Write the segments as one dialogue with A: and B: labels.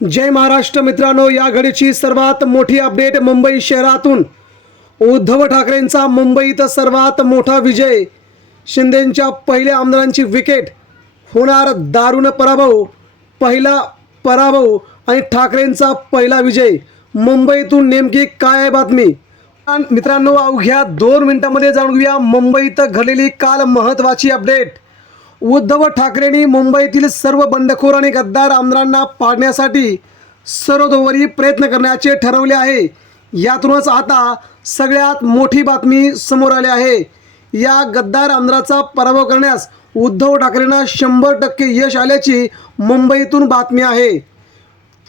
A: जय महाराष्ट्र मित्रांनो या घडीची सर्वात मोठी अपडेट मुंबई शहरातून. उद्धव ठाकरेंचा मुंबईत सर्वात मोठा विजय. शिंदेंच्या पहिल्या आमदारांची विकेट. होणार दारुण पराभव. पहिला पराभव आणि ठाकरेंचा पहिला विजय. मुंबईतून नेमकी काय आहे बातमी? मित्रांनो अवघ्या दोन मिनिटांमध्ये जाणून घेऊया मुंबईत घडलेली काल महत्त्वाची अपडेट. उद्धव ठाकरेंनी मुंबईतील सर्व बंडखोर आणि गद्दार आमदारांना पाडण्यासाठी सर्वतोपरी प्रयत्न करण्याचे ठरवले आहे. यातूनच आता सगळ्यात मोठी बातमी समोर आली आहे. या गद्दार आमदाराचा पराभव करण्यास उद्धव ठाकरेंना शंभर टक्के यश आल्याची मुंबईतून बातमी आहे.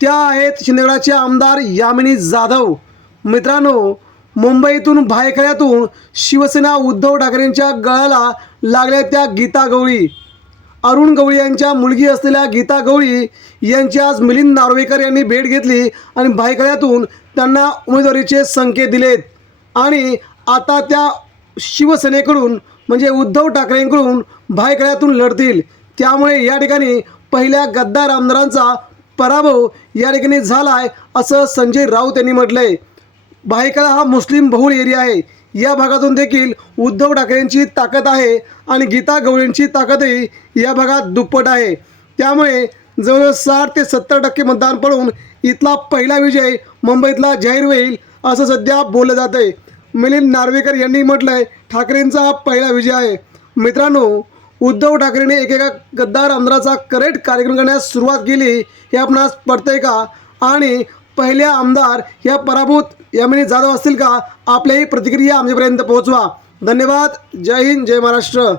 A: त्या आहेत शिंदेगडाचे आमदार यामिनी जाधव. मित्रांनो मुंबईतून भायखळ्यातून शिवसेना उद्धव ठाकरेंच्या गळाला लागल्या त्या गीता गवळी अरुण गवळी यांच्या मुलगी असलेल्या गीता गवळी यांची आज मिलिंद नार्वेकर यांनी भेट घेतली आणि भायखळ्यातून त्यांना उमेदवारीचे संकेत दिलेत. आणि आता त्या शिवसेनेकडून म्हणजे उद्धव ठाकरेंकडून भायखळ्यातून लढतील. त्यामुळे या ठिकाणी पहिल्या गद्दार आमदारांचा पराभव या ठिकाणी झाला आहे असं संजय राऊत यांनी म्हटलं आहे भायखळा हा मुस्लिम बहुल एरिया आहे. या भागातून देखील उद्धव ठाकरेंची ताकद आहे आणि गीता गवळींची ताकदही या भागात दुप्पट आहे. त्यामुळे जवळजवळ साठ ते सत्तर टक्के मतदान पडून इथला पहिला विजय मुंबईतला जाहीर होईल असं सध्या बोललं जात आहे मिलिंद नार्वेकर यांनी म्हटलंय ठाकरेंचा हा पहिला विजय आहे. मित्रांनो उद्धव ठाकरेंनी एकेका गद्दार आमदाराचा करेक्ट कार्यक्रम करण्यास सुरुवात केली हे आपणास पडतंय का? आणि पहिल्या आमदार या पराभूत यामिनी जाधव असतील का? आपल्याही प्रतिक्रिया आमच्यापर्यंत पोहोचवा. धन्यवाद. जय हिंद. जय महाराष्ट्र.